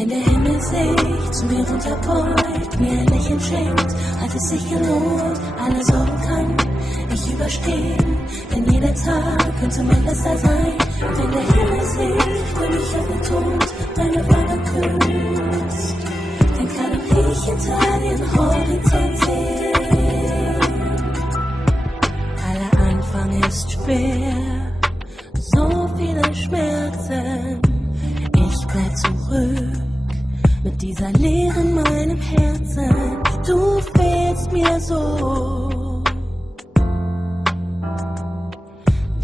Wenn der Himmel sich zu mir runterbeugt, mir ein Lächeln schenkt, als es sich in Not alle Sorgen kann ich überstehen, denn jeder Tag könnte mein letzter sein. Wenn der Himmel sich für mich öffnet und meine Wange küsst, dann kann auch ich hinter den Horizont sehen. Aller Anfang ist schwer, so viele Schmerzen. Ich bleib zurück mit dieser Leere in meinem Herzen. Du fehlst mir so,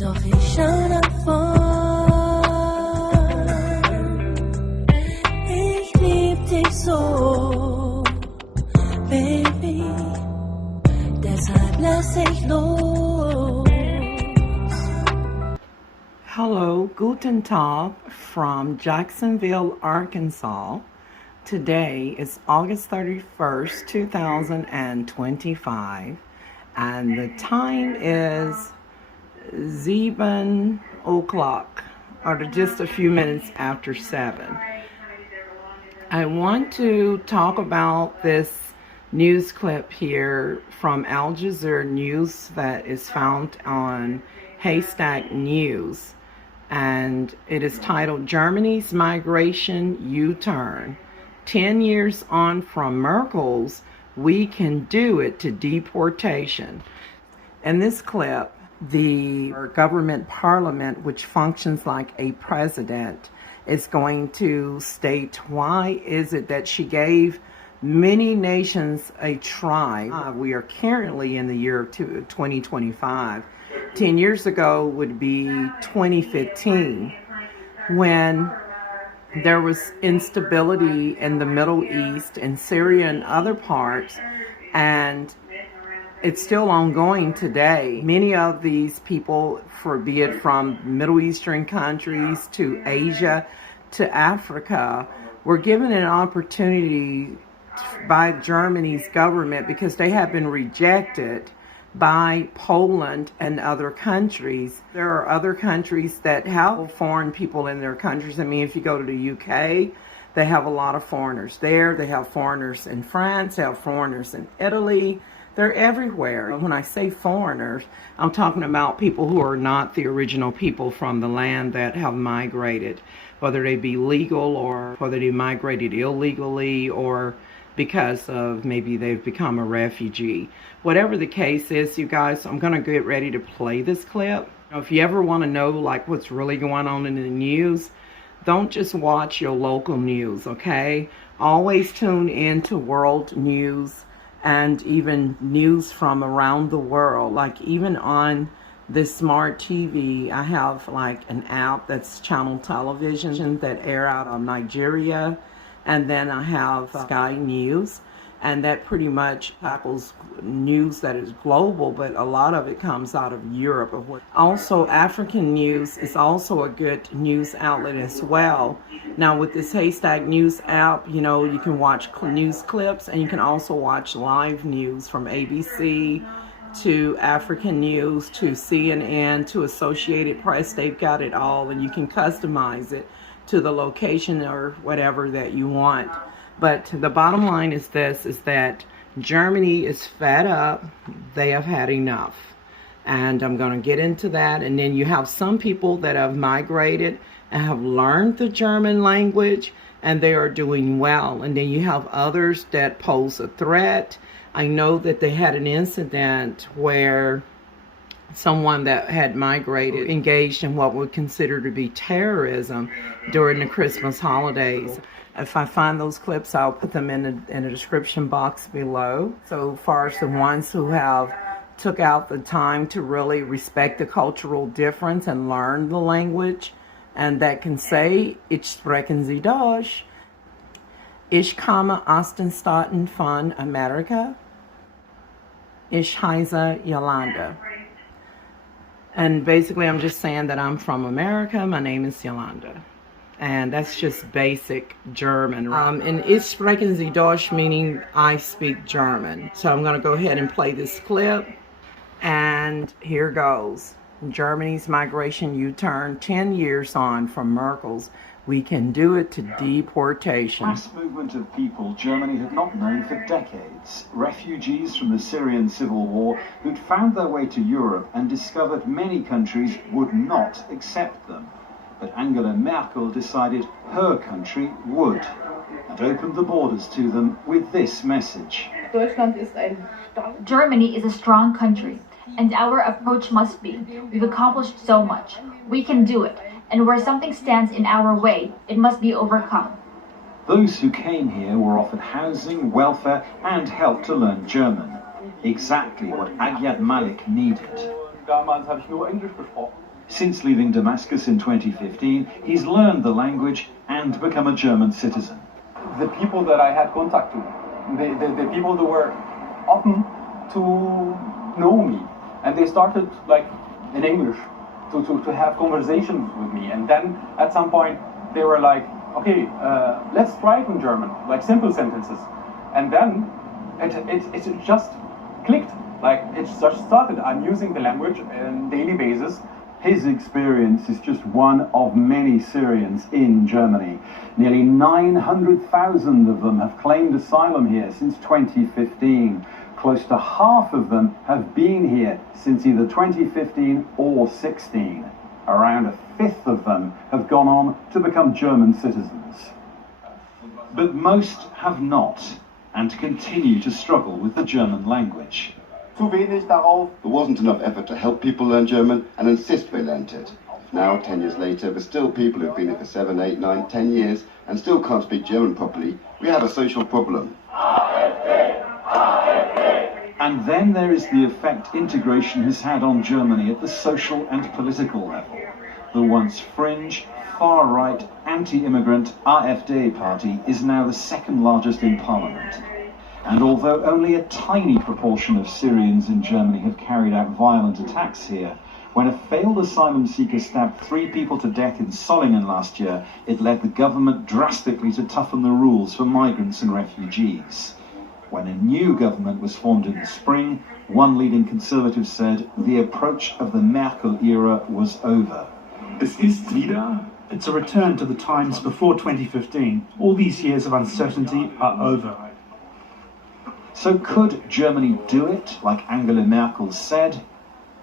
doch ich schau davon. Ich lieb dich so, Baby, deshalb lass ich los. Hello, guten Tag from Jacksonville, Arkansas. Today is August 31st, 2025, and the time is 7 o'clock, or just a few minutes after 7. I want to talk about this news clip here from Al Jazeera News that is found on Haystack News, and it is titled Germany's Migration U-Turn. 10 years on from Merkel's "We Can Do It" to deportation. In this clip, the government parliament, which functions like a president, is going to state why is it that she gave many nations a try. We are currently in the year of 2025. 10 years ago would be 2015, when there was instability in the Middle East and Syria and other parts, and it's still ongoing today. Many of these people, be it from Middle Eastern countries to Asia to Africa, were given an opportunity by Germany's government because they have been rejected by Poland and other countries. There are other countries that have foreign people in their countries. I mean, if you go to the UK, they have a lot of foreigners there. They have foreigners in France, they have foreigners in Italy. They're everywhere. When I say foreigners, I'm talking about people who are not the original people from the land that have migrated, whether they be legal or whether they migrated illegally or because of maybe they've become a refugee. Whatever the case is, you guys, I'm going to get ready to play this clip. If you ever want to know like what's really going on in the news, don't just watch your local news, okay? Always tune into world news and even news from around the world. Like even on this smart TV, I have like an app that's channel television that air out of Nigeria. And then I have Sky News, and that pretty much tackles news that is global, but a lot of it comes out of Europe. Also, African News is also a good news outlet as well. Now, with this Haystack News app, you know, you can watch news clips, and you can also watch live news from ABC to African News to CNN to Associated Press. They've got it all, and you can customize it to the location or whatever that you want. But the bottom line is this, is that Germany is fed up. They have had enough. And I'm going to get into that. And then you have some people that have migrated and have learned the German language, and they are doing well. And then you have others that pose a threat. I know that they had an incident where someone that had migrated engaged in what we consider to be terrorism during the Christmas holidays. If I find those clips, I'll put them in the description box below. So far as the ones who have took out the time to really respect the cultural difference and learn the language, and that can say, ich sprechen Sie Deutsch. Ich komme aus den Staaten von Amerika. Ich heiße Yolanda. And basically, I'm just saying that I'm from America. My name is Yolanda. And that's just basic German. And ich sprechen Sie Deutsch, meaning I speak German. So I'm going to go ahead and play this clip. And here goes. Germany's migration U-turn 10 years on from Merkel's "We can do it" to deportation. Mass movement of people Germany had not known for decades. Refugees from the Syrian civil war who'd found their way to Europe and discovered many countries would not accept them. But Angela Merkel decided her country would, and opened the borders to them with this message. Germany is a strong country, and our approach must be, we've accomplished so much, we can do it, and where something stands in our way, it must be overcome. Those who came here were offered housing, welfare, and help to learn German. Exactly what Agyad Malik needed. Since leaving Damascus in 2015, he's learned the language and become a German citizen. The people that I had contact to, the people that were open to know me, and they started like in English to have conversations with me, and then at some point they were like, okay, let's try it in German, like simple sentences, and then it just clicked, like it just started. I'm using the language on a daily basis. His experience is just one of many Syrians in Germany. Nearly 900,000 of them have claimed asylum here since 2015. Close to half of them have been here since either 2015 or 16. Around a fifth of them have gone on to become German citizens. But most have not, and continue to struggle with the German language. There wasn't enough effort to help people learn German and insist they learnt it. Now, 10 years later, there's still people who've been here for 7, 8, 9, 10 years and still can't speak German properly. We have a social problem. And then there is the effect integration has had on Germany at the social and political level. The once fringe, far-right, anti-immigrant AfD party is now the second largest in parliament. And although only a tiny proportion of Syrians in Germany have carried out violent attacks here, when a failed asylum seeker stabbed 3 people to death in Solingen last year, it led the government drastically to toughen the rules for migrants and refugees. When a new government was formed in the spring, one leading conservative said the approach of the Merkel era was over. It's a return to the times before 2015. All these years of uncertainty are over. So could Germany do it, like Angela Merkel said?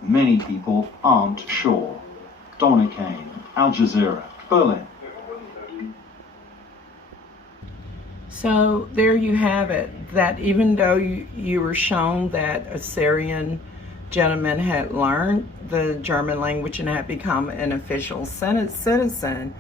Many people aren't sure. Dominic Kane, Al Jazeera, Berlin. So there you have it, that even though you were shown that a Syrian gentleman had learned the German language and had become an official citizen,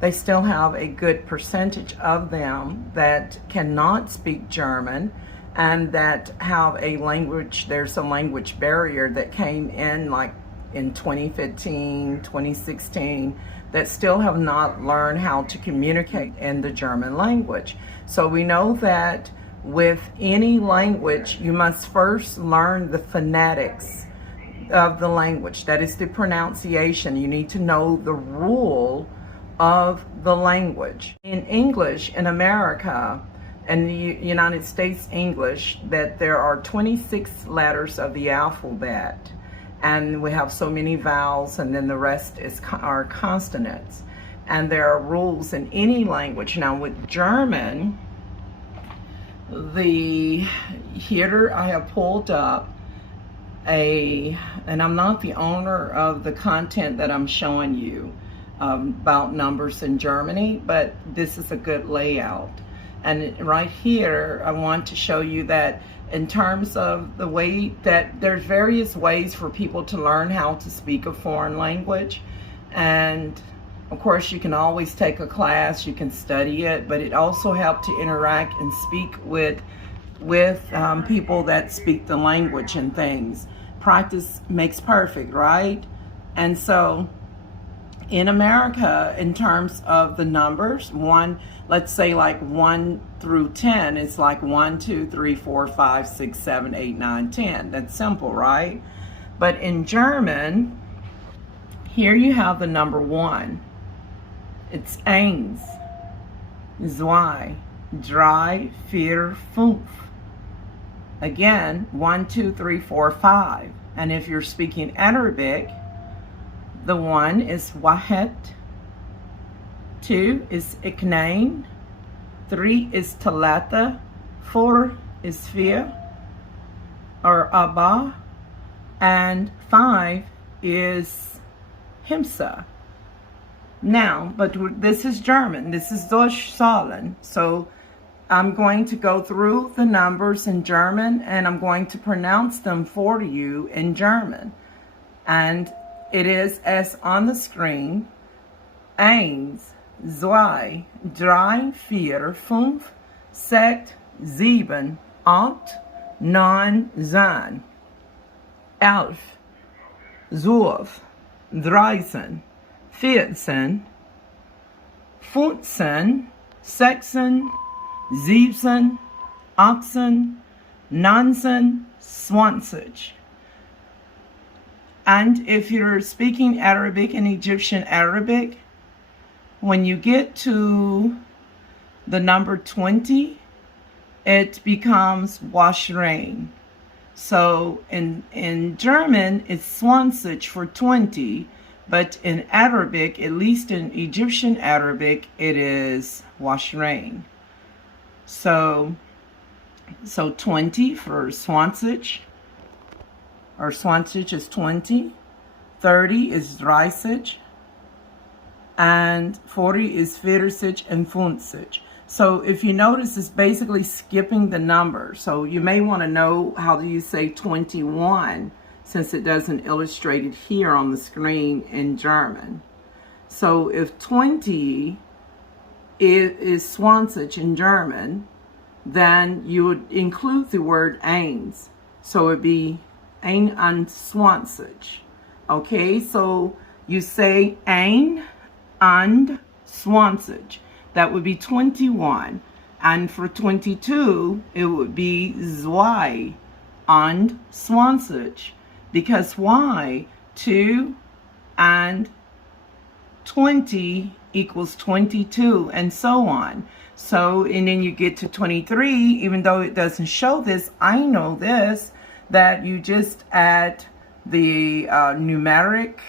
they still have a good percentage of them that cannot speak German and that have a language, there's a language barrier that came in like in 2015, 2016, that still have not learned how to communicate in the German language. So we know that with any language, you must first learn the phonetics of the language. That is the pronunciation. You need to know the rule of the language. In English, in America, and the United States English, that there are 26 letters of the alphabet, and we have so many vowels, and then the rest are consonants. And there are rules in any language. Now with German, here I have pulled up and I'm not the owner of the content that I'm showing you about numbers in Germany, but this is a good layout. And right here, I want to show you that in terms of the way that there's various ways for people to learn how to speak a foreign language. And of course, you can always take a class, you can study it, but it also helps to interact and speak with people that speak the language and things. Practice makes perfect, right? And so in America, in terms of the numbers, let's say like 1 through 10, it's like 1, 2, 3, 4, 5, 6, 7, 8, 9, 10. That's simple, right? But in German, here you have the number 1. It's eins, zwei, drei, vier, fünf. Again, 1, 2, 3, 4, 5. And if you're speaking Arabic, The 1 is wahed, 2 is iknain, 3 is talata, 4 is fir or abba, and 5 is himsa. Now, but this is German. This is Durchzahlen. So I'm going to go through the numbers in German, and I'm going to pronounce them for you in German. And it is as on the screen: 1, 2, 3, 4, 5, 6, 7, 8, 9, 10, 11, 12, 13, 14, 15, 16, 17, 18, 19, 20. And if you're speaking Arabic and Egyptian Arabic, when you get to the number 20, it becomes washrein. So in German, it's 20 for 20, but in Arabic, at least in Egyptian Arabic, it is washrein. So 20 for 20, or 20 is 20, 30 is 30, and 40 is 40 and 50. So if you notice, it's basically skipping the number. So you may want to know how do you say 21, since it doesn't illustrate it here on the screen in German. So if 20 is 20 in German, then you would include the word eins. So it'd be 21. Okay, so you say ein and 20. That would be 21. And for 22, it would be zwei and 20. Because why? 2 and 20 equals 22, and so on. So, and then you get to 23, even though it doesn't show this, I know this, that you just add the numeric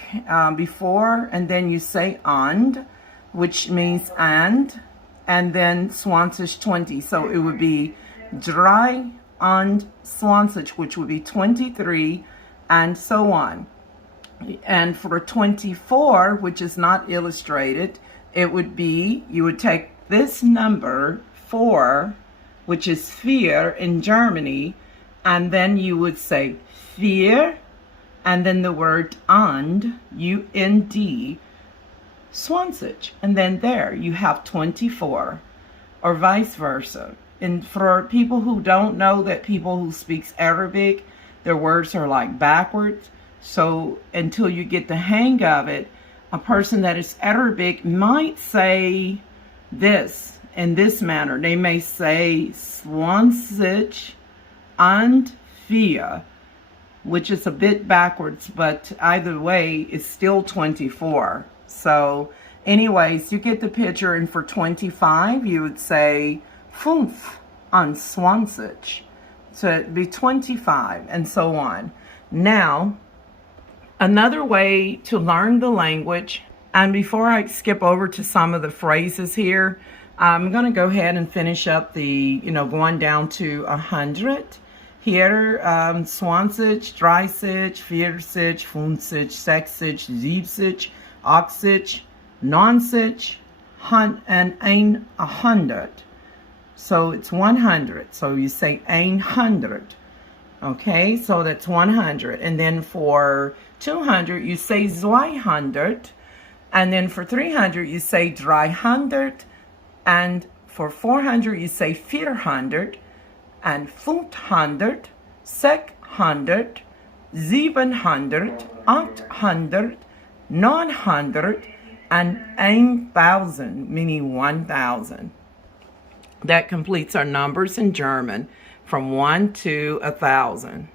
before, and then you say and, which means and then 20. So it would be 3 and 20, which would be 23, and so on. And for 24, which is not illustrated, it would be, you would take this number 4, which is vier in Germany, and then you would say vier, and then the word and, U-N-D, 20, and then there you have 24, or vice versa. And for people who don't know that people who speak Arabic, their words are like backwards. So until you get the hang of it, a person that is Arabic might say this in this manner. They may say 20 and 4, which is a bit backwards, but either way, it's still 24. So anyways, you get the picture. And for 25, you would say 25. So it'd be 25, and so on. Now, another way to learn the language, and before I skip over to some of the phrases here, I'm going to go ahead and finish up the, going down to 100. Here, 20, 30, 40, 50, 60, 70, 80, 90, and 100. So it's 100. So you say 100. Okay, so that's 100. And then for 200, you say 200. And then for 300, you say 300. And for 400, you say 400. And 500, 600, 700, 800, 900, and 1,000, meaning 1,000. That completes our numbers in German from 1 to 1,000.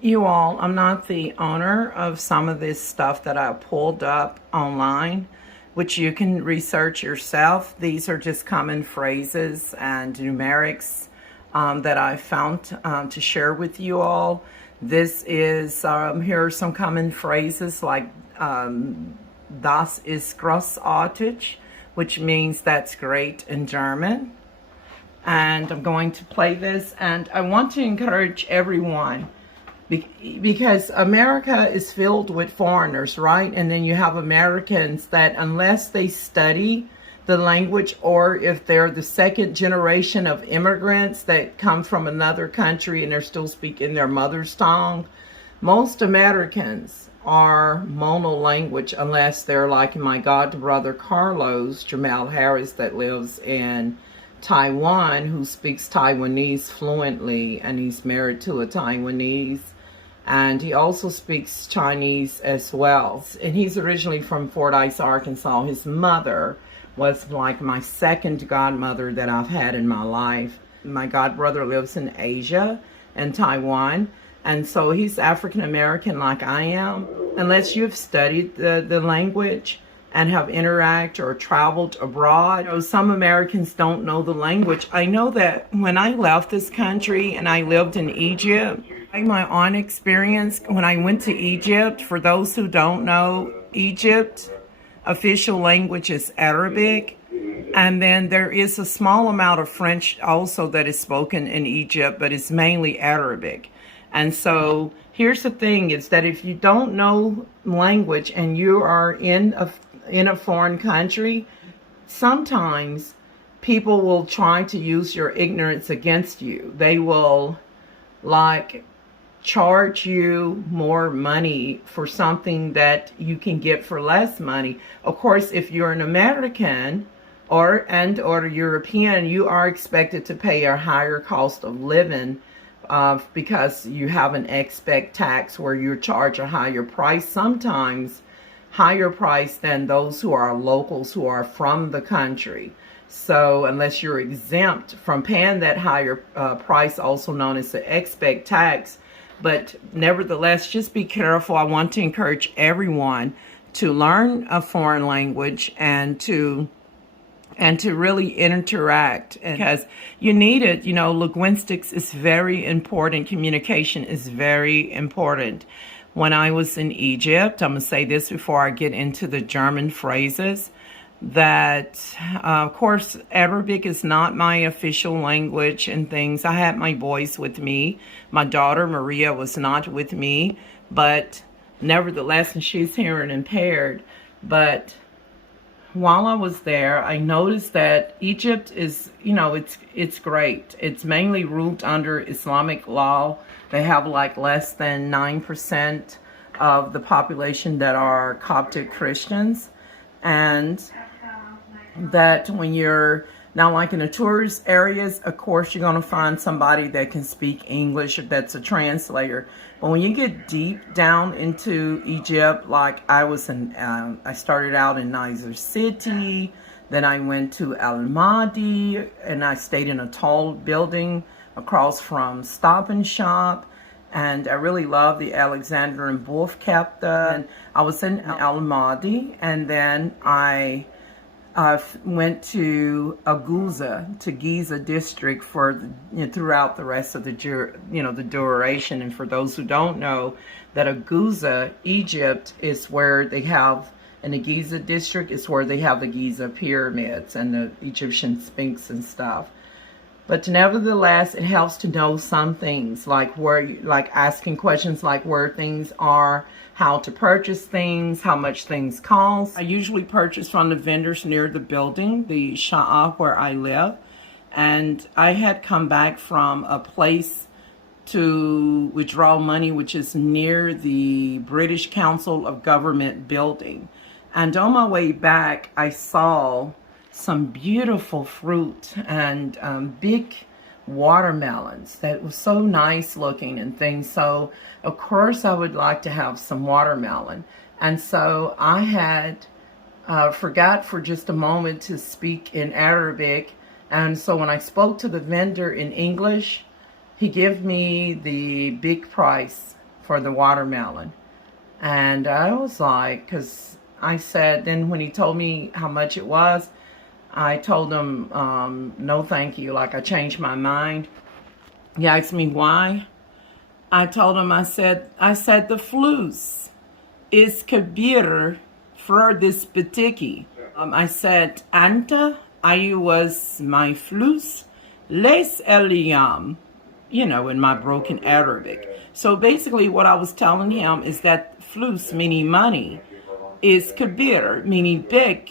You all, I'm not the owner of some of this stuff that I pulled up online, which you can research yourself. These are just common phrases and numerics that I found to share with you all. This is, here are some common phrases like Das ist großartig, which means that's great in German. And I'm going to play this, and I want to encourage everyone, because America is filled with foreigners, right? And then you have Americans that, unless they study the language, or if they're the second generation of immigrants that come from another country and they're still speaking their mother's tongue, most Americans are monolanguage, unless they're like my god brother Carlos Jamal Harris that lives in Taiwan, who speaks Taiwanese fluently, and he's married to a Taiwanese, and he also speaks Chinese as well. And he's originally from Fordyce, Arkansas. His mother was like my second godmother that I've had in my life. My godbrother lives in Asia and Taiwan, and so he's African American like I am. Unless you've studied the language and have interacted or traveled abroad. You know, some Americans don't know the language. I know that when I left this country and I lived in Egypt, my own experience when I went to Egypt, for those who don't know, Egypt official language is Arabic, and then there is a small amount of French also that is spoken in Egypt, but it's mainly Arabic. And so here's the thing, is that if you don't know language and you are in a foreign country, sometimes people will try to use your ignorance against you. They will like charge you more money for something that you can get for less money. Of course, if you're an American or European, you are expected to pay a higher cost of living because you have an expat tax where you charge a higher price, sometimes higher price than those who are locals who are from the country. So unless you're exempt from paying that higher price, also known as the expat tax, but nevertheless, just be careful. I want to encourage everyone to learn a foreign language and to really interact, because you need it. You know, linguistics is very important. Communication is very important. When I was in Egypt, I'm going to say this before I get into the German phrases, that of course Arabic is not my official language and things. I had my boys with me. My daughter Maria was not with me, but nevertheless, and she's hearing impaired. But while I was there, I noticed that Egypt is, you know, it's great. It's mainly ruled under Islamic law. They have like less than 9% of the population that are Coptic Christians. And that when you're now like in the tourist areas, of course, you're going to find somebody that can speak English, that's a translator. But when you get deep down into Egypt, like I was in, I started out in Niger City, then I went to Al Mahdi, and I stayed in a tall building across from Stop and Shop. And I really love the Alexandrian Wolf Capta. And I was in Al Mahdi, and then I went to Aguza, to Giza district for throughout the rest of the the duration. And for those who don't know, that Aguza, Egypt, is where they have, in the Giza district, is where they have the Giza pyramids and the Egyptian Sphinx and stuff. But nevertheless, it helps to know some things, like asking questions like where things are, how to purchase things, how much things cost. I usually purchase from the vendors near the building, the Sha'ah where I live. And I had come back from a place to withdraw money, which is near the British Council of Government building. And on my way back, I saw some beautiful fruit and big watermelons that was so nice looking and things. So of course I would like to have some watermelon. And so I had forgot for just a moment to speak in Arabic. And so when I spoke to the vendor in English, he gave me the big price for the watermelon. And I was like, because I said, then when he told me how much it was, I told him, no thank you, like I changed my mind. He asked me why. I told him, I said the flus. is kabir for this batiki. I said, Anta, I was my flus, les eliyam, you know, in my broken Arabic. So basically what I was telling him is that flus, meaning money, is kabir, meaning big,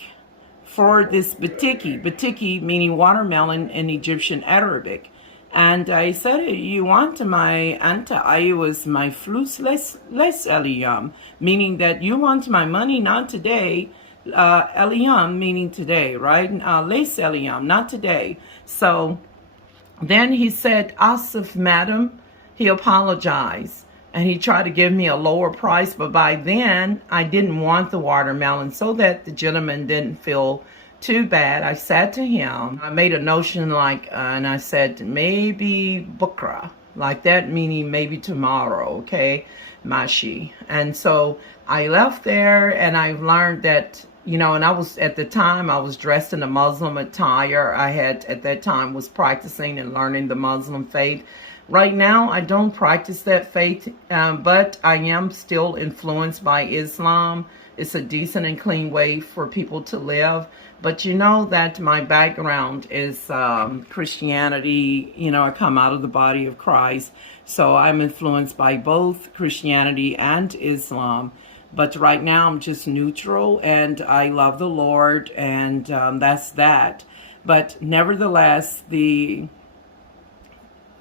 for this batiki. Batiki meaning watermelon in Egyptian Arabic. And I said, you want my anta, I was my flus les eliyam, meaning that you want my money, not today. Eliyam meaning today, right? Les eliyam, not today. So then he said, Asif, madam. He apologized. And he tried to give me a lower price, but by then I didn't want the watermelon, so that the gentleman didn't feel too bad. I said to him, I made a notion like, and I said, maybe bukra, like that, meaning maybe tomorrow, okay, mashi. And so I left there, and I learned that, you know, and I was, at the time, I was dressed in a Muslim attire. I had, at that time, was practicing and learning the Muslim faith. Right now, I don't practice that faith, but I am still influenced by Islam. It's a decent and clean way for people to live. But you know that my background is Christianity. You know, I come out of the body of Christ. So I'm influenced by both Christianity and Islam. But right now, I'm just neutral, and I love the Lord, and that's that. But nevertheless,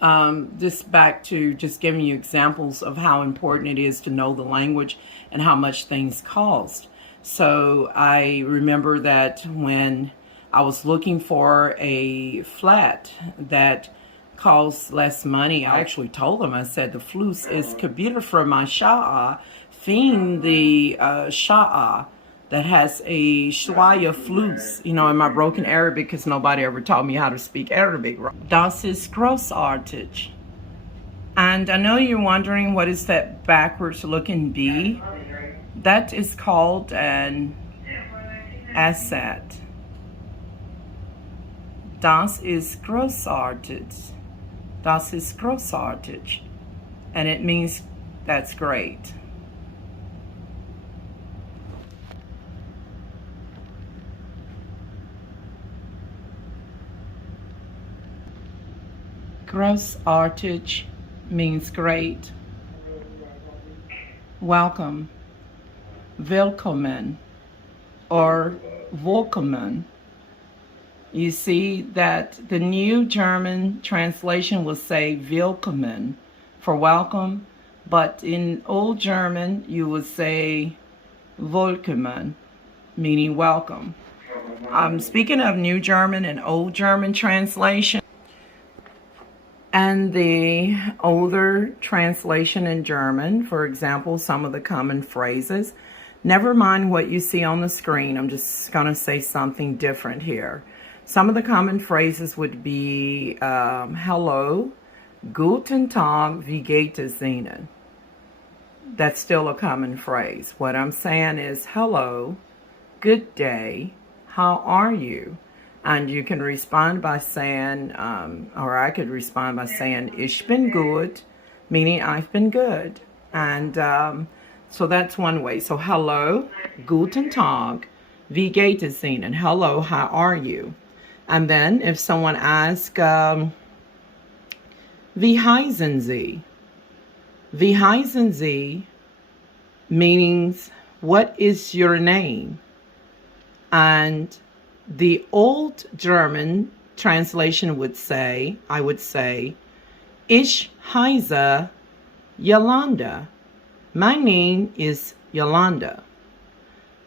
just back to just giving you examples of how important it is to know the language and how much things cost. So I remember that when I was looking for a flat that costs less money, I actually told them, I said, the flus is kabir for my sha'a, fiend the sha'a that has a shwaya flus, you know, in my broken Arabic, because nobody ever taught me how to speak Arabic. Das ist großartig. And I know you're wondering, what is that backwards looking B? That is called an asset. Das ist großartig. Das ist großartig. And it means that's great. Großartig means great. Welcome. Willkommen or Willkommen. You see that the new German translation will say Willkommen for welcome, but in Old German you would say Willkommen, meaning welcome. Speaking of New German and Old German translation, and the older translation in German, for example, some of the common phrases. Never mind what you see on the screen. I'm just going to say something different here. Some of the common phrases would be hello, guten Tag, wie geht es Ihnen? That's still a common phrase. What I'm saying is hello, good day, how are you? And you can respond by saying, or I could respond by saying, ich bin gut, meaning I've been good. And so that's one way. So hello, guten Tag, wie geht es Ihnen? Hello, how are you? And then if someone asks, wie heißen Sie? Wie heißen Sie means, what is your name? And the old German translation would say, I would say, ich heiße Yolanda. My name is Yolanda.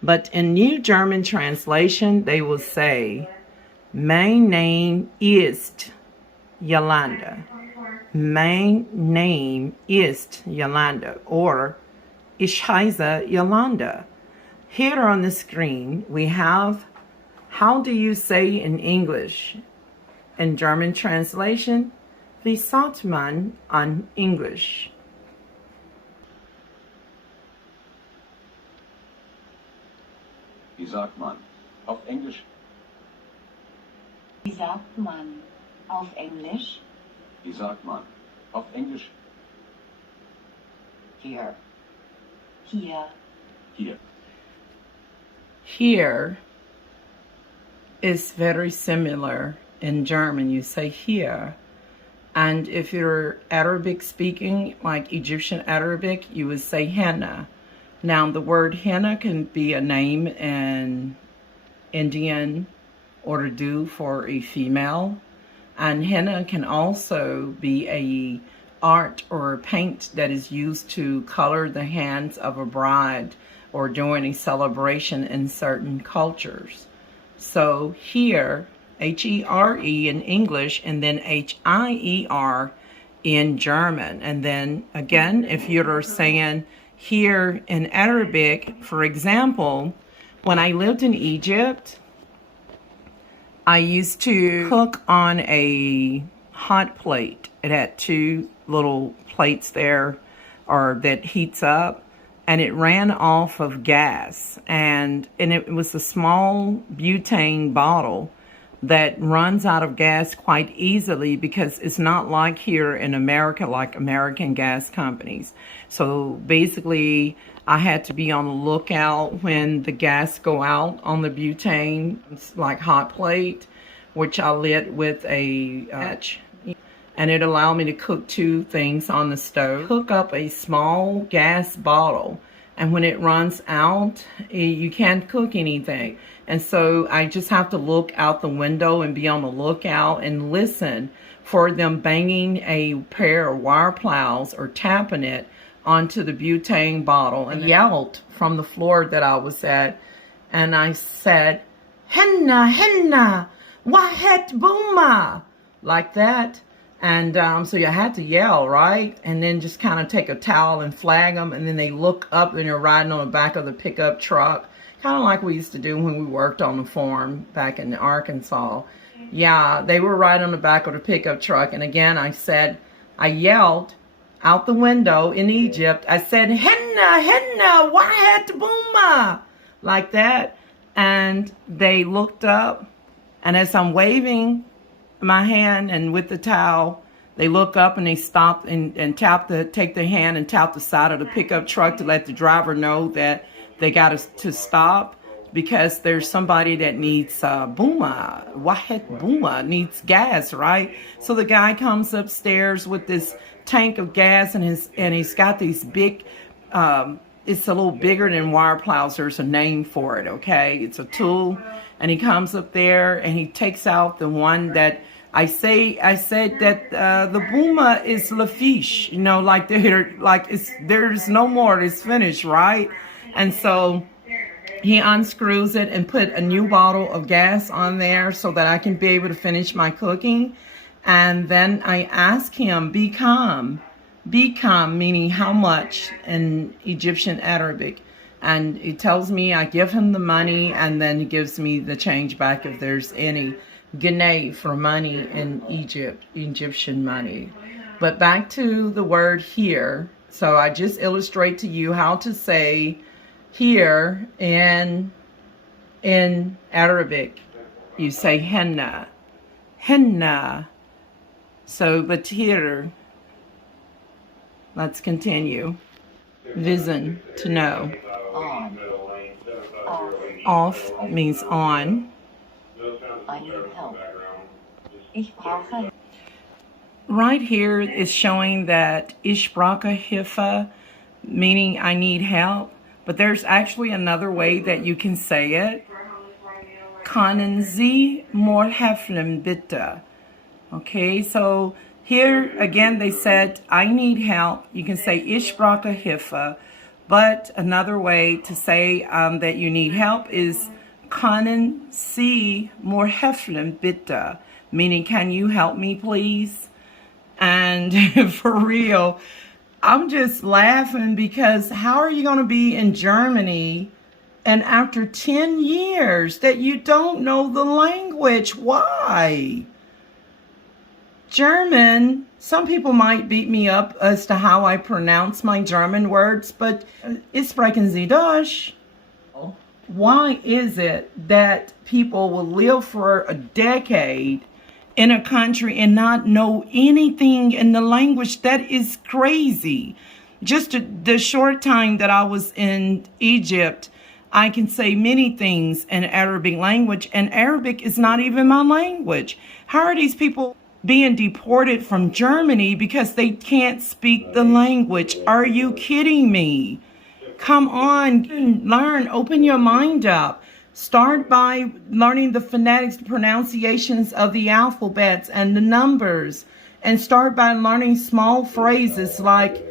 But in New German translation, they will say, mein name ist Yolanda. Mein name ist Yolanda, or ich heiße Yolanda. Here on the screen, we have, how do you say in English? In German translation, wie sagt man on English? Wie sagt man auf Englisch? Wie sagt man auf Englisch? Wie sagt man auf Englisch? Here. Hier. Hier. Here is very similar in German. You say here. And if you're Arabic speaking, like Egyptian Arabic, you would say henna. Now the word henna can be a name in Indian or Urdu for a female. And henna can also be a art or a paint that is used to color the hands of a bride or during a celebration in certain cultures. So here, H-E-R-E in English, and then H-I-E-R in German. And then again, if you're saying here in Arabic, for example, when I lived in Egypt, I used to cook on a hot plate. It had two little plates there, or that heats up, and it ran off of gas. And it was a small butane bottle that runs out of gas quite easily, because it's not like here in America, like American gas companies. So basically, I had to be on the lookout when the gas go out on the butane, like hot plate, which I lit with a match. And it allowed me to cook two things on the stove. Hook up a small gas bottle, and when it runs out, you can't cook anything. And so I just have to look out the window and be on the lookout and listen for them banging a pair of wire plows or tapping it onto the butane bottle, and yelled from the floor that I was at, and I said, henna, henna, wahet booma, like that. And so you had to yell, right? And then just kind of take a towel and flag them, and then they look up and you're riding on the back of the pickup truck, kind of like we used to do when we worked on the farm back in Arkansas. Yeah, they were right on the back of the pickup truck. And again, I yelled out the window in Egypt. I said, henna, henna, wahet booma, like that. And they looked up, and as I'm waving my hand and with the towel, they look up and they stop and take their hand and tap the side of the pickup truck to let the driver know that they got to stop, because there's somebody that needs booma, wahet booma, needs gas, right? So the guy comes upstairs with this tank of gas, and he's got these big, it's a little bigger than wire plows. There's a name for it, okay? It's a tool. And he comes up there and he takes out the one that I said that the booma is lafiche, you know, like there's no more, it's finished, right? And so he unscrews it and put a new bottle of gas on there so that I can be able to finish my cooking. And then I ask him, be calm, meaning how much in Egyptian Arabic. And he tells me, I give him the money, and then he gives me the change back if there's any guinea for money in Egyptian money. But back to the word here. So I just illustrate to you how to say here in Arabic. You say henna, henna. So, but here, let's continue. Wissen, to know. On. Off means on. I need help. Ich brauche. Right here is showing that ich brauche Hilfe, meaning I need help. But there's actually another way that you can say it. Können Sie mir helfen, bitte? Okay, so here again they said, I need help. You can say ich brauche Hilfe. But another way to say that you need help is können Sie mir helfen, bitte? Meaning, can you help me, please? And for real, I'm just laughing, because how are you going to be in Germany and after 10 years that you don't know the language? Why? German, some people might beat me up as to how I pronounce my German words, but sprechen Sie Deutsch? Why is it that people will live for a decade in a country and not know anything in the language? That is crazy. just the short time that I was in Egypt, I can say many things in Arabic language, and Arabic is not even my language. How are these people being deported from Germany because they can't speak the language? Are you kidding me? Come on, learn, open your mind up. Start by learning the phonetics, the pronunciations of the alphabets and the numbers, and start by learning small phrases like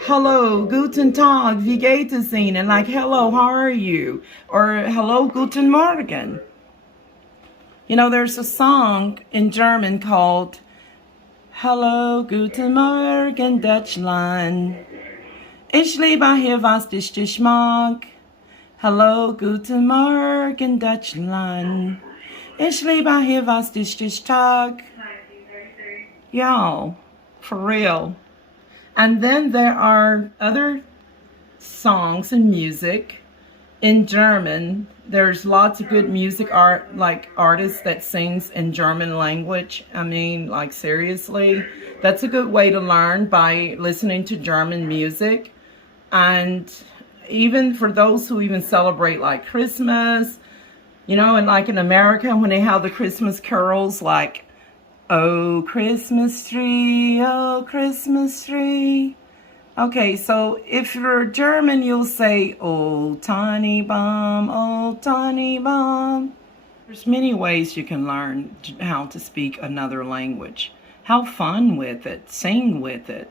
hello, guten Tag, wie geht es Ihnen? Like, hello, how are you? Or hello, guten Morgen. You know, there's a song in German called Hello, guten Morgen, Deutschland. Ich liebe hier, was dich mag. Hello, guten Morgen, Deutschland. Ich liebe hier, was dich tag. Y'all, for real. And then there are other songs and music in German. There's lots of good music artists that sings in German language. I mean, like, seriously, that's a good way to learn, by listening to German music. And even for those who even celebrate like Christmas, you know, and like in America when they have the Christmas carols like, oh, Christmas tree, oh, Christmas tree. Okay, so if you're German, you'll say, oh, tiny bomb. There's many ways you can learn how to speak another language. Have fun with it. Sing with it.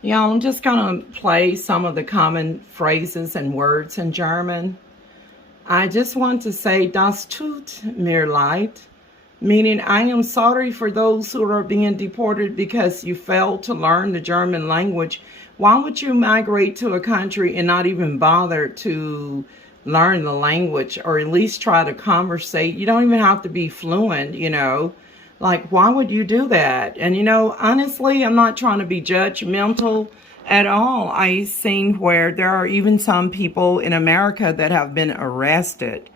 Yeah, I'm just going to play some of the common phrases and words in German. I just want to say, das tut mir leid, meaning I am sorry for those who are being deported because you failed to learn the German language. Why would you migrate to a country and not even bother to learn the language, or at least try to conversate? You don't even have to be fluent, you know. Like, why would you do that? And, you know, honestly, I'm not trying to be judgmental at all. I've seen where there are even some people in America that have been arrested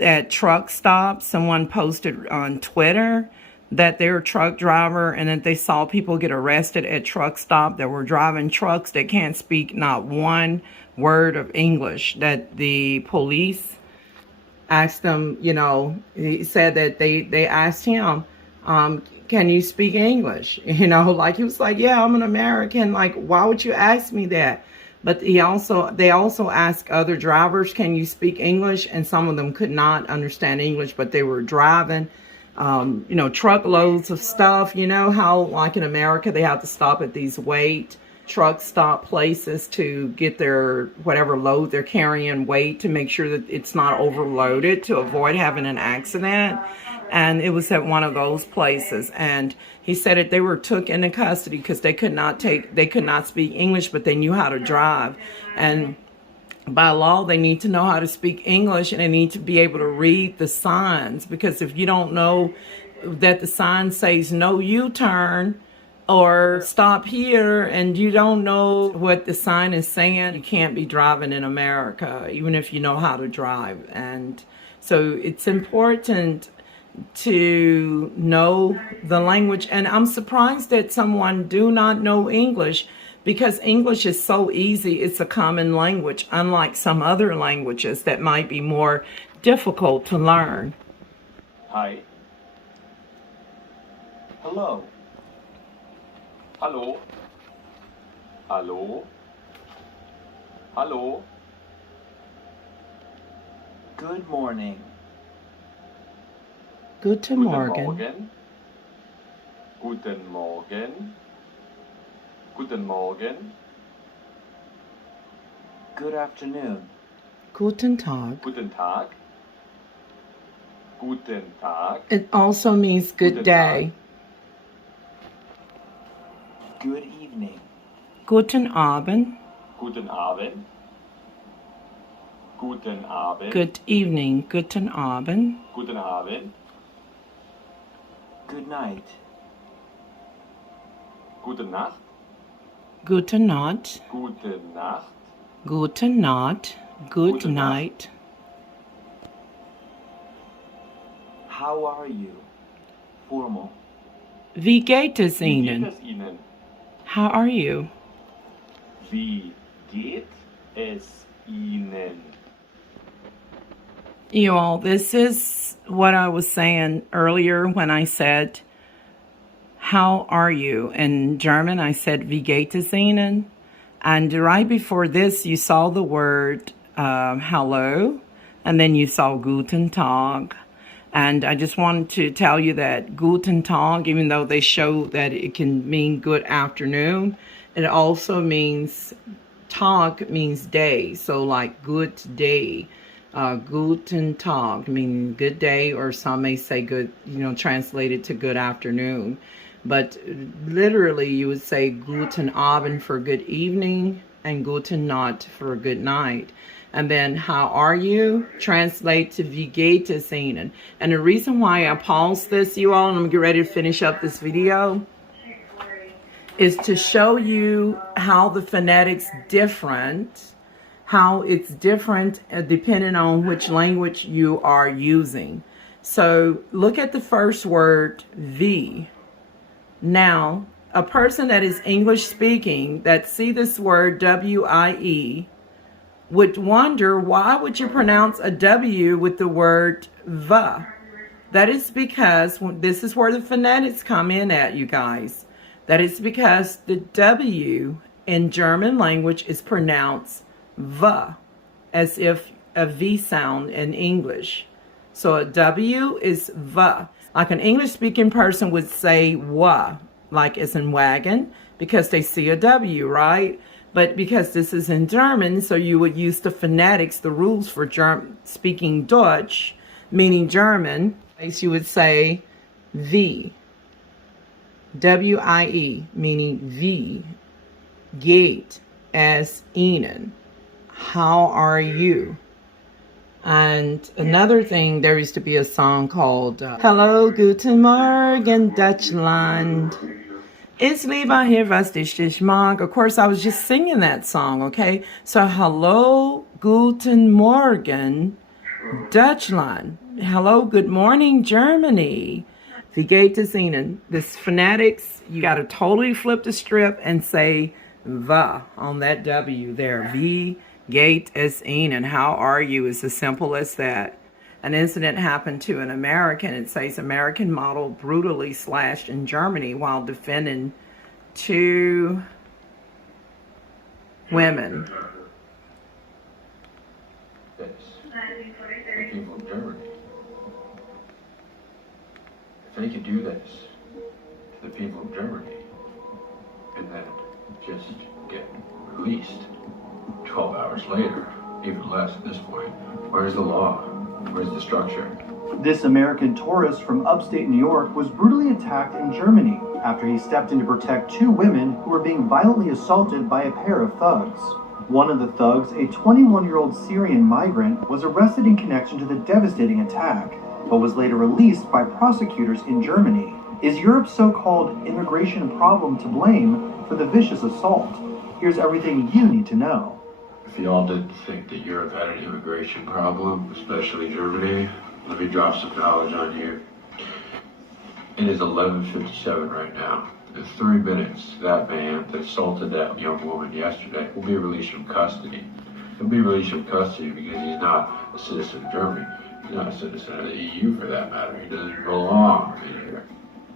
at truck stops. Someone posted on Twitter that they're a truck driver and that they saw people get arrested at truck stop that were driving trucks that can't speak not one word of English, that the police asked them, you know, he said that they asked him, can you speak English? You know, like, he was like, yeah, I'm an American. Like, why would you ask me that? But they also asked other drivers, can you speak English? And some of them could not understand English, but they were driving, you know, truckloads of stuff. You know how, like in America, they have to stop at these truck stop places to get their whatever load they're carrying weight, to make sure that it's not overloaded, to avoid having an accident. And it was at one of those places, and he said that they were took into custody because they could not speak English, but they knew how to drive. And by law, they need to know how to speak English, and they need to be able to read the signs, because if you don't know that the sign says no U-turn or stop here, and you don't know what the sign is saying, you can't be driving in America, even if you know how to drive. And so it's important to know the language. And I'm surprised that someone do not know English, because English is so easy. It's a common language, unlike some other languages that might be more difficult to learn. Hi. Hello. Hallo. Hallo. Hallo. Good morning. Guten Morgen. Guten Morgen. Guten Morgen. Good afternoon. Guten Tag. Guten Tag. Guten Tag. It also means good day. Good evening. Guten Abend. Guten Abend. Guten Abend. Good evening. Guten Abend. Guten Abend. Good night. Gute Nacht. Gute Nacht. Gute Nacht. Gute Nacht. Good Gute Nacht. night. How are you? Formal. Wie geht es Wie geht Ihnen? es Ihnen? How are you? Wie geht es Ihnen? You all, this is what I was saying earlier when I said, how are you? In German, I said, wie geht es Ihnen? And right before this, you saw the word hello, and then you saw guten Tag. And I just wanted to tell you that guten Tag, even though they show that it can mean good afternoon, it also means, Tag means day. So like good day. Guten Tag, meaning good day, or some may say good, translated to good afternoon. But literally you would say guten Abend for good evening and guten Nacht for good night. And then how are you? Translate to wie geht es Ihnen? And the reason why I paused this, you all, and I'm gonna get ready to finish up this video, is to show you how the phonetics different, how it's different depending on which language you are using. So look at the first word, wie. Now, a person that is English speaking that see this word W-I-E would wonder, why would you pronounce a W with the word V? That is because, this is where the phonetics come in at, you guys. That is because the W in German language is pronounced V, as if a V sound in English. So a W is V. Like an English-speaking person would say wa, like as in wagon, because they see a W, right? But because this is in German, so you would use the phonetics, the rules for speaking Dutch, meaning German, you would say wie. W-I-E, meaning wie. Geht es Ihnen? How are you? And another thing, there used to be a song called Hello, Guten Morgen, Deutschland. Ich liebe hier, was dich mag. Of course, I was just singing that song, okay? So, hello, Guten Morgen, Deutschland. Hello, good morning, Germany. Wie geht es Ihnen? This phonetics, you got to totally flip the strip and say the on that W there. Wie geht es Ihnen? How are you? It's as simple as that. An incident happened to an American. It says American model brutally slashed in Germany while defending two women. Yes. The people of Germany. If they could do this to the people of Germany and then just get released 12 hours later, even less at this point, where's the law? Where's the structure? This American tourist from upstate New York was brutally attacked in Germany after he stepped in to protect two women who were being violently assaulted by a pair of thugs. One of the thugs, a 21-year-old Syrian migrant, was arrested in connection to the devastating attack, but was later released by prosecutors in Germany. Is Europe's so-called immigration problem to blame for the vicious assault? Here's everything you need to know. If you all didn't think that Europe had an immigration problem, especially Germany, let me drop some knowledge on you. It is 11:57 right now. In 3 minutes, that man that assaulted that young woman yesterday will be released from custody. He'll be released from custody because he's not a citizen of Germany. He's not a citizen of the EU for that matter. He doesn't belong in here.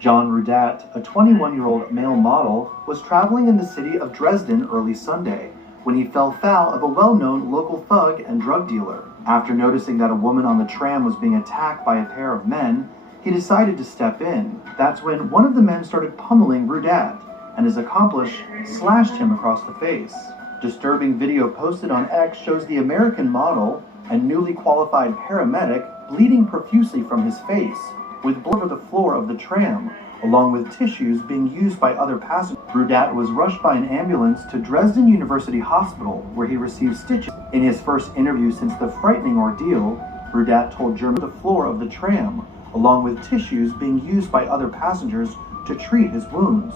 John Rudat, a 21-year-old male model, was traveling in the city of Dresden early Sunday when he fell foul of a well-known local thug and drug dealer. After noticing that a woman on the tram was being attacked by a pair of men, he decided to step in. That's when one of the men started pummeling Rudat, and his accomplice slashed him across the face. Disturbing video posted on X shows the American model and newly qualified paramedic bleeding profusely from his face, with blood over the floor of the tram, along with tissues being used by other passengers. Rudat was rushed by an ambulance to Dresden University Hospital, where he received stitches. In his first interview since the frightening ordeal, Rudat told Germany the floor of the tram, along with tissues being used by other passengers to treat his wounds.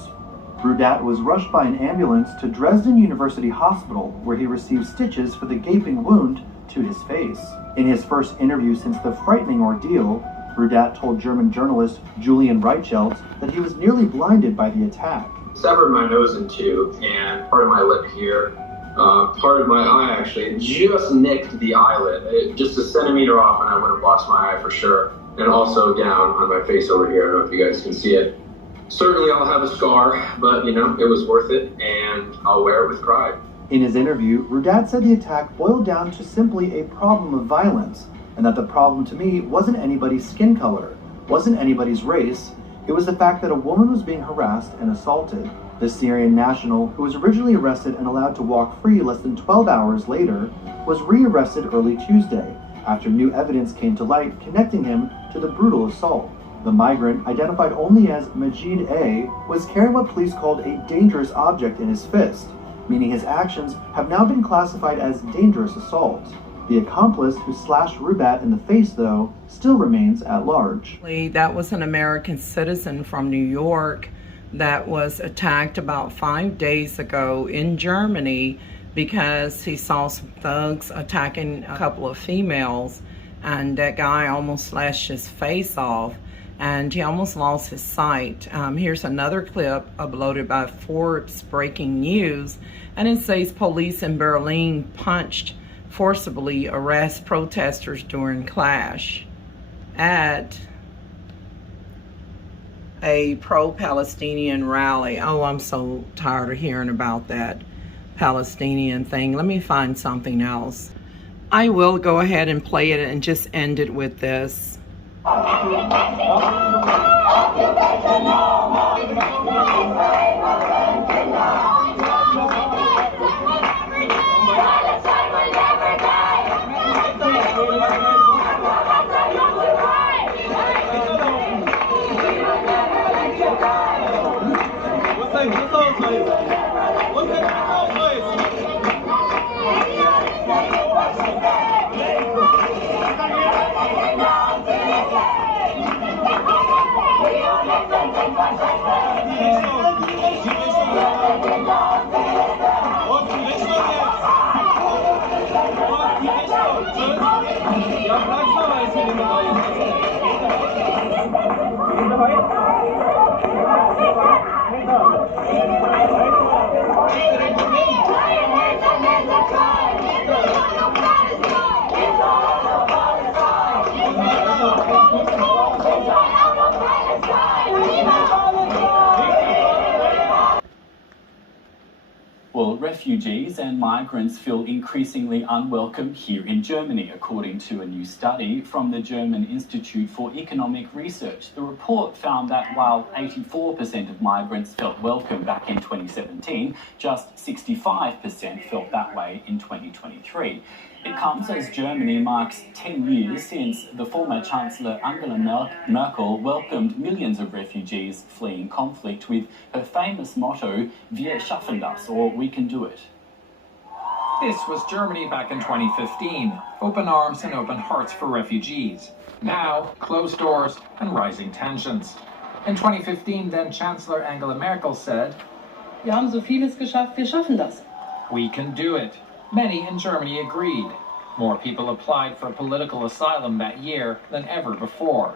Rudat was rushed by an ambulance to Dresden University Hospital, where he received stitches for the gaping wound to his face. In his first interview since the frightening ordeal, Rudat told German journalist Julian Reichelt that he was nearly blinded by the attack. severed my nose in two, and part of my lip here, part of my eye actually, just nicked the eyelid, just a centimeter off, and I would have lost my eye for sure. And also down on my face over here, I don't know if you guys can see it. Certainly I'll have a scar, but you know, it was worth it, and I'll wear it with pride. In his interview, Rudad said the attack boiled down to simply a problem of violence, and that the problem to me wasn't anybody's skin color, wasn't anybody's race, it was the fact that a woman was being harassed and assaulted. The Syrian national, who was originally arrested and allowed to walk free less than 12 hours later, was re-arrested early Tuesday, after new evidence came to light connecting him to the brutal assault. The migrant, identified only as Majid A., was carrying what police called a dangerous object in his fist, meaning his actions have now been classified as dangerous assault. The accomplice who slashed Rubat in the face, though, still remains at large. That was an American citizen from New York that was attacked about 5 days ago in Germany because he saw some thugs attacking a couple of females, and that guy almost slashed his face off, and he almost lost his sight. Here's another clip uploaded by Forbes Breaking News, and it says police in Berlin forcibly arrest protesters during clash at a pro-Palestinian rally. Oh, I'm so tired of hearing about that Palestinian thing. Let me find something else. I will go ahead and play it and just end it with this. Well, refugees and migrants feel increasingly unwelcome here in Germany, according to a new study from the German Institute for Economic Research. The report found that while 84% of migrants felt welcome back in 2017, just 65% felt that way in 2023. It comes as Germany marks 10 years since the former Chancellor Angela Merkel welcomed millions of refugees fleeing conflict with her famous motto, "Wir schaffen das," or "We can do it." This was Germany back in 2015. Open arms and open hearts for refugees. Now, closed doors and rising tensions. In 2015, then Chancellor Angela Merkel said, Wir haben so vieles geschafft, wir schaffen das. "We can do it." Many in Germany agreed. More people applied for political asylum that year than ever before.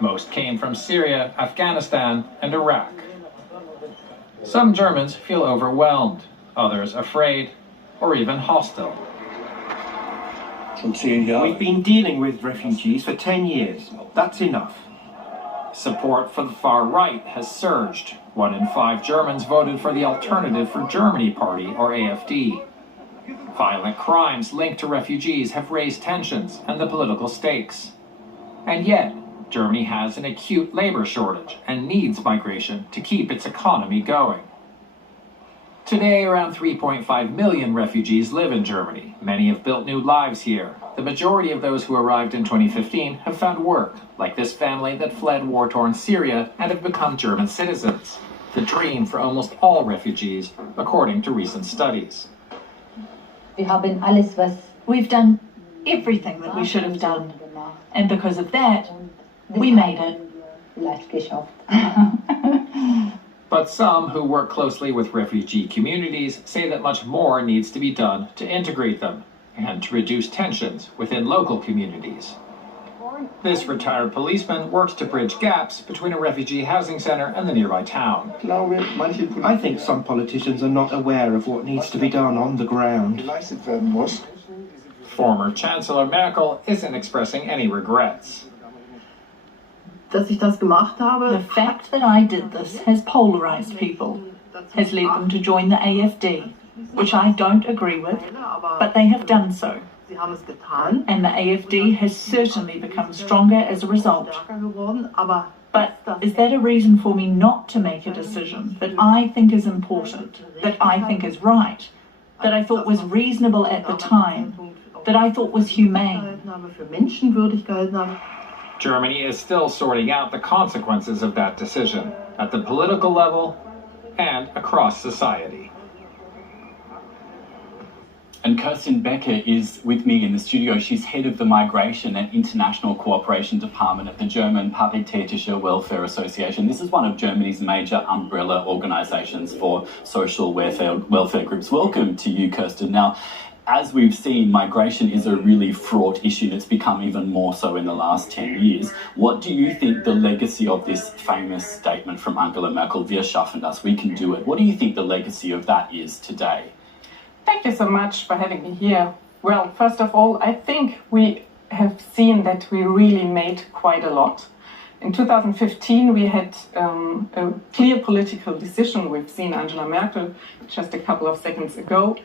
Most came from Syria, Afghanistan, and Iraq. Some Germans feel overwhelmed, others afraid, or even hostile. We've been dealing with refugees for 10 years. That's enough. Support for the far right has surged. 1 in 5 Germans voted for the Alternative for Germany Party, or AfD. Violent crimes linked to refugees have raised tensions and the political stakes. And yet, Germany has an acute labor shortage and needs migration to keep its economy going. Today, around 3.5 million refugees live in Germany. Many have built new lives here. The majority of those who arrived in 2015 have found work, like this family that fled war-torn Syria and have become German citizens. The dream for almost all refugees, according to recent studies. We've done everything that we should have done, and because of that, we made it. But some who work closely with refugee communities say that much more needs to be done to integrate them and to reduce tensions within local communities. This retired policeman works to bridge gaps between a refugee housing center and the nearby town. I think some politicians are not aware of what needs to be done on the ground. Former Chancellor Merkel isn't expressing any regrets. The fact that I did this has polarized people, has led them to join the AfD, which I don't agree with, but they have done so. And the AfD has certainly become stronger as a result. But is that a reason for me not to make a decision that I think is important, that I think is right, that I thought was reasonable at the time, that I thought was humane? Germany is still sorting out the consequences of that decision at the political level and across society. And Kirsten Becker is with me in the studio. She's head of the Migration and International Cooperation Department at the German Paritätische Welfare Association. This is one of Germany's major umbrella organizations for social welfare groups. Welcome to you, Kirsten. Now, as we've seen, migration is a really fraught issue that's become even more so in the last 10 years. What do you think the legacy of this famous statement from Angela Merkel, "Wir schaffen das," we can do it? What do you think the legacy of that is today? Thank you so much for having me here. Well, first of all, I think we have seen that we really made quite a lot. In 2015, we had a clear political decision. We've seen Angela Merkel just a couple of seconds ago.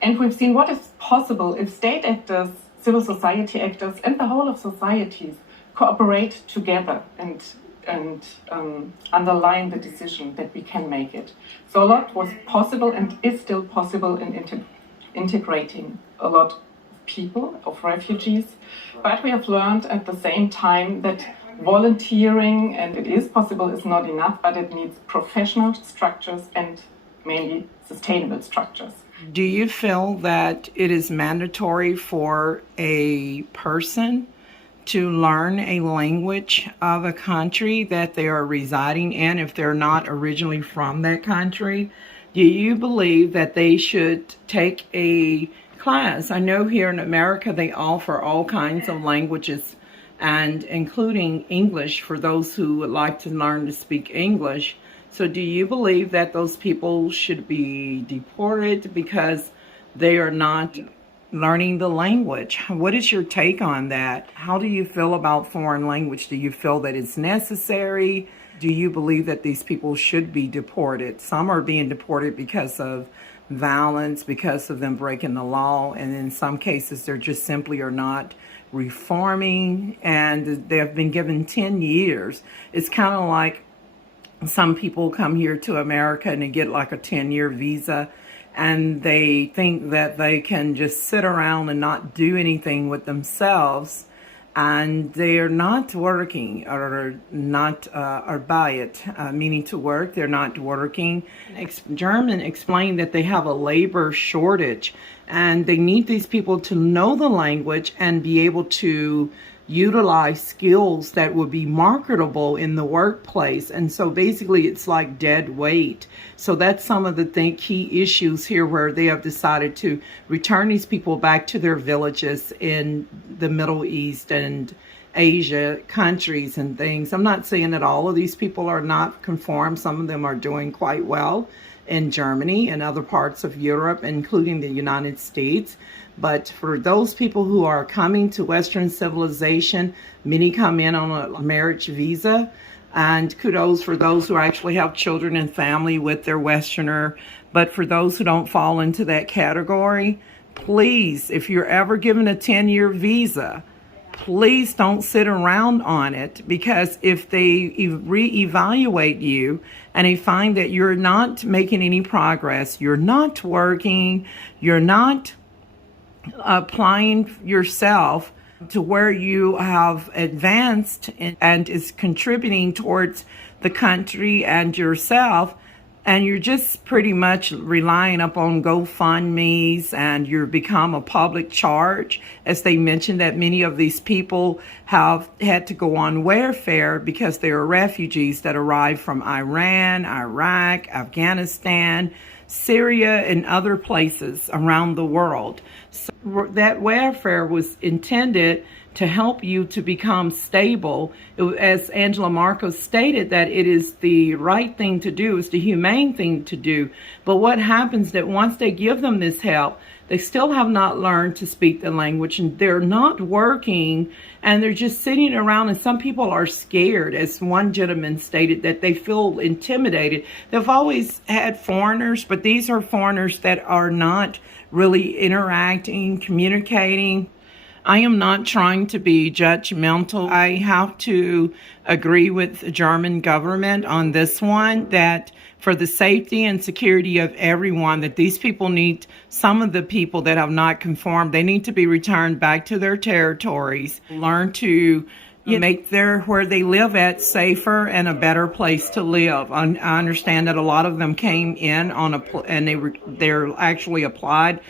And we've seen what is possible if state actors, civil society actors, and the whole of societies cooperate together and underline the decision that we can make it. So a lot was possible and is still possible in integrating a lot of people, of refugees. But we have learned at the same time that volunteering, and it is possible, is not enough, but it needs professional structures and mainly sustainable structures. Do you feel that it is mandatory for a person to learn a language of a country that they are residing in if they're not originally from that country? Do you believe that they should take a class? I know here in America they offer all kinds of languages, and including English for those who would like to learn to speak English. So do you believe that those people should be deported because they are not learning the language? What is your take on that? How do you feel about foreign language? Do you feel that it's necessary? Do you believe that these people should be deported? Some are being deported because of violence, because of them breaking the law, and in some cases they're just simply are not reforming, and they have been given 10 years. It's kind of like some people come here to America and they get like a 10-year visa, and they think that they can just sit around and not do anything with themselves, and they are not working, or not Arbeit, meaning to work. They're not working. German explained that they have a labor shortage, and they need these people to know the language and be able to utilize skills that would be marketable in the workplace. And so basically it's like dead weight. So that's some of the key issues here, where they have decided to return these people back to their villages in the Middle East and Asia countries and things. I'm not saying that all of these people are not conformed. Some of them are doing quite well in Germany and other parts of Europe, including the United States. But for those people who are coming to Western civilization, many come in on a marriage visa, and kudos for those who actually have children and family with their Westerner. But for those who don't fall into that category, please, if you're ever given a 10-year visa, please don't sit around on it, because if they reevaluate you and they find that you're not making any progress, you're not working, you're not applying yourself to where you have advanced and is contributing towards the country and yourself, and you're just pretty much relying upon GoFundMe's, and you become a public charge. As they mentioned, that many of these people have had to go on welfare because they are refugees that arrived from Iran, Iraq, Afghanistan, Syria, and other places around the world. So that welfare was intended to help you to become stable. As Angela Marcos stated, that it is the right thing to do, it's the humane thing to do. But what happens that once they give them this help, they still have not learned to speak the language, and they're not working, and they're just sitting around, and some people are scared. As one gentleman stated, that they feel intimidated. They've always had foreigners, but these are foreigners that are not really interacting, communicating. I am not trying to be judgmental. I have to agree with the German government on this one, that for the safety and security of everyone, that these people need, some of the people that have not conformed, they need to be returned back to their territories, learn to make where they live at safer and a better place to live. I understand that a lot of them came in on they're actually applied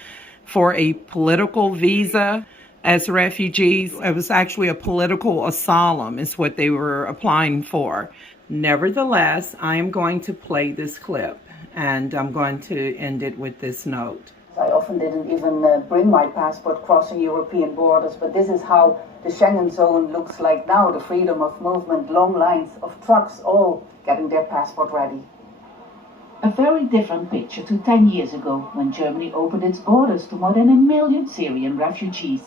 for a political visa as refugees. It was actually a political asylum is what they were applying for. Nevertheless, I am going to play this clip, and I'm going to end it with this note. I often didn't even bring my passport crossing European borders, but this is how the Schengen zone looks like now, the freedom of movement, long lines of trucks all getting their passport ready. A very different picture to 10 years ago, when Germany opened its borders to more than 1 million Syrian refugees.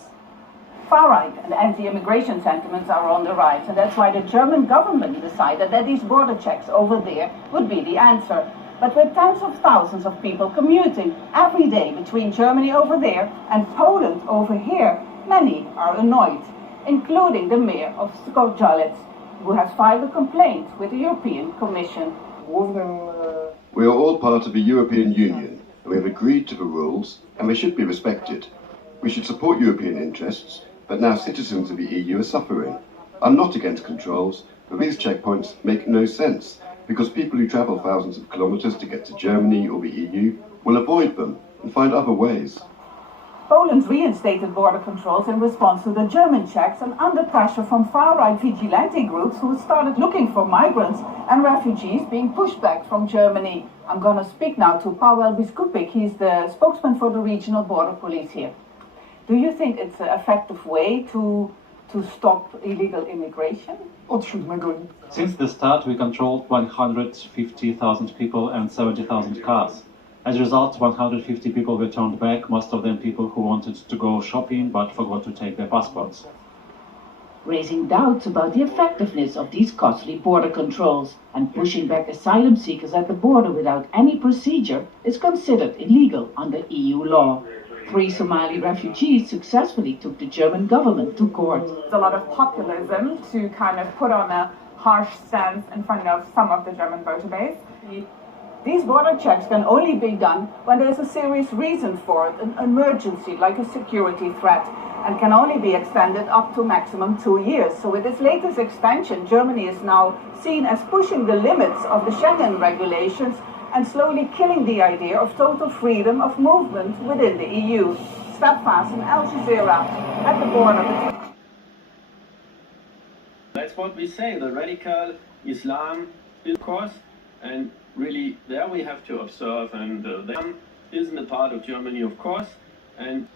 Far-right and anti-immigration sentiments are on the rise, and that's why the German government decided that these border checks over there would be the answer. But with tens of thousands of people commuting every day between Germany over there and Poland over here, many are annoyed, including the mayor of Skopje, who has filed a complaint with the European Commission. We are all part of the European Union, and we have agreed to the rules, and they should be respected. We should support European interests, but now citizens of the EU are suffering. I'm not against controls, but these checkpoints make no sense, because people who travel thousands of kilometers to get to Germany or the EU will avoid them and find other ways. Poland reinstated border controls in response to the German checks and under pressure from far-right vigilante groups who started looking for migrants and refugees being pushed back from Germany. I'm going to speak now to Paweł Biskupik. He's the spokesman for the regional border police here. Do you think it's an effective way to stop illegal immigration? Since the start, we controlled 150,000 people and 70,000 cars. As a result, 150 people were turned back, most of them people who wanted to go shopping but forgot to take their passports. Raising doubts about the effectiveness of these costly border controls and pushing back asylum seekers at the border without any procedure is considered illegal under EU law. 3 Somali refugees successfully took the German government to court. There's a lot of populism to kind of put on a harsh stance in front of some of the German voter base. These border checks can only be done when there's a serious reason for it, an emergency like a security threat, and can only be extended up to maximum 2 years. So with its latest expansion, Germany is now seen as pushing the limits of the Schengen regulations and slowly killing the idea of total freedom of movement within the EU. Steadfast and Al Jazeera at the border. That's what we say, the radical Islam discourse, and really there we have to observe, and that isn't a part of Germany, of course. And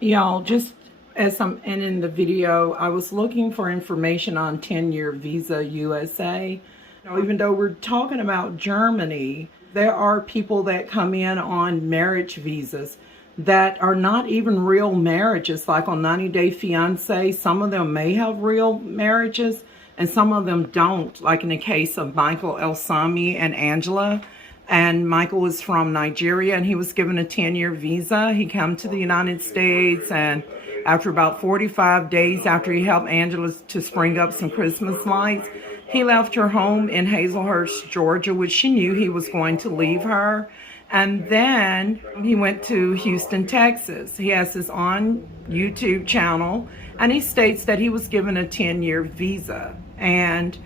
y'all, just as I'm ending the video, I was looking for information on 10-year visa USA. Even though we're talking about Germany, there are people that come in on marriage visas that are not even real marriages, like on 90-Day Fiancé. Some of them may have real marriages and some of them don't, like in the case of Michael El-Sami and Angela. And Michael was from Nigeria and he was given a 10-year visa. He came to the United States, and after about 45 days after he helped Angela to spring up some Christmas lights, he left her home in Hazelhurst, Georgia, which she knew he was going to leave her. And then he went to Houston, Texas. He has his own YouTube channel, and he states that he was given a 10-year visa. And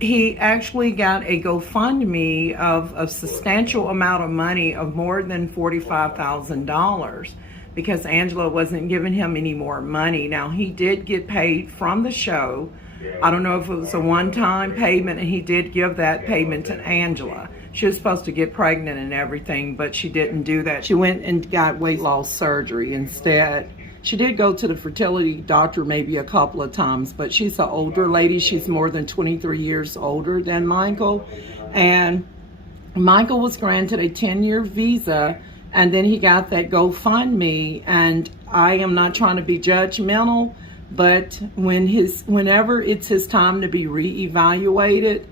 he actually got a GoFundMe of a substantial amount of money of more than $45,000 because Angela wasn't giving him any more money. Now, he did get paid from the show. I don't know if it was a one-time payment, and he did give that payment to Angela. She was supposed to get pregnant and everything, but she didn't do that. She went and got weight loss surgery instead. She did go to the fertility doctor maybe a couple of times, but she's an older lady. She's more than 23 years older than Michael. And Michael was granted a 10-year visa, and then he got that GoFundMe. And I am not trying to be judgmental, but whenever it's his time to be reevaluated,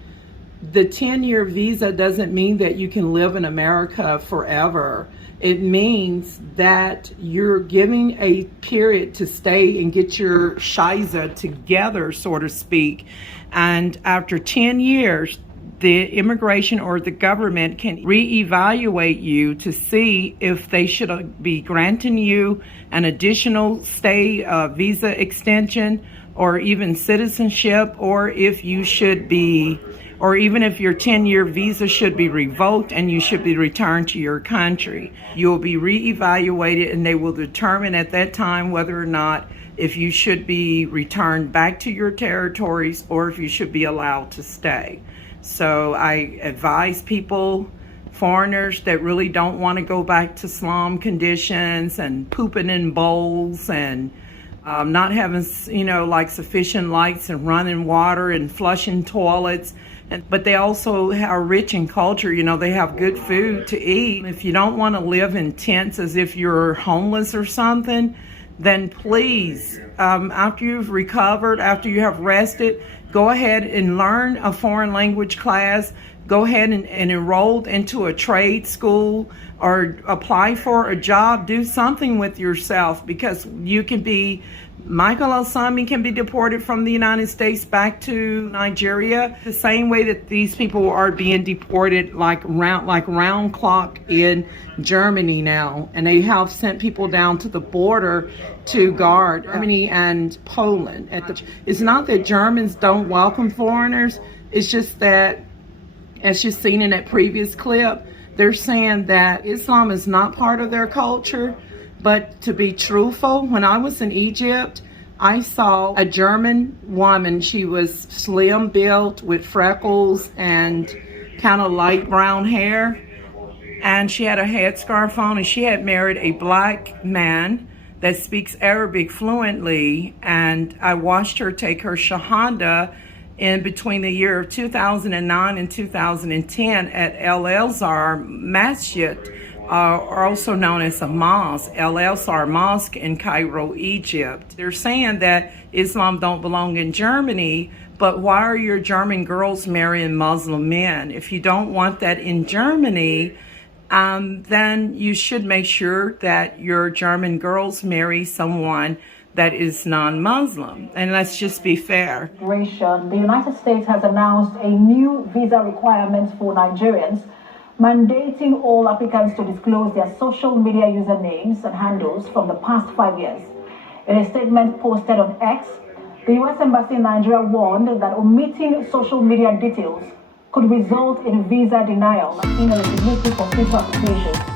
the 10-year visa doesn't mean that you can live in America forever. It means that you're giving a period to stay and get your shiza together, so to speak. And after 10 years, the immigration or the government can reevaluate you to see if they should be granting you an additional stay visa extension or even citizenship, or if you should be, or even if your 10-year visa should be revoked and you should be returned to your country. You'll be reevaluated, and they will determine at that time whether or not if you should be returned back to your territories or if you should be allowed to stay. So I advise people, foreigners that really don't want to go back to slum conditions and pooping in bowls and not having, like sufficient lights and running water and flushing toilets. But they also are rich in culture. They have good food to eat. If you don't want to live in tents as if you're homeless or something, then please, after you've recovered, after you have rested, go ahead and learn a foreign language class. Go ahead and enroll into a trade school or apply for a job. Do something with yourself, because you can be, Michael Osami can be deported from the United States back to Nigeria the same way that these people are being deported like round clock in Germany now. And they have sent people down to the border to guard Germany and Poland. It's not that Germans don't welcome foreigners. It's just that, as you've seen in that previous clip, they're saying that Islam is not part of their culture. But to be truthful, when I was in Egypt, I saw a German woman. She was slim built with freckles and kind of light brown hair. And she had a headscarf on, and she had married a black man that speaks Arabic fluently. And I watched her take her Shahada in between the year of 2009 and 2010 at El Azhar Masjid, also known as a mosque, El Azhar Mosque in Cairo, Egypt. They're saying that Islam don't belong in Germany, but why are your German girls marrying Muslim men? If you don't want that in Germany, then you should make sure that your German girls marry someone that is non-Muslim. And let's just be fair. The United States has announced a new visa requirement for Nigerians, mandating all applicants to disclose their social media usernames and handles from the past 5 years. In a statement posted on X, the U.S. Embassy in Nigeria warned that omitting social media details could result in visa denial and ineligibility for future applications.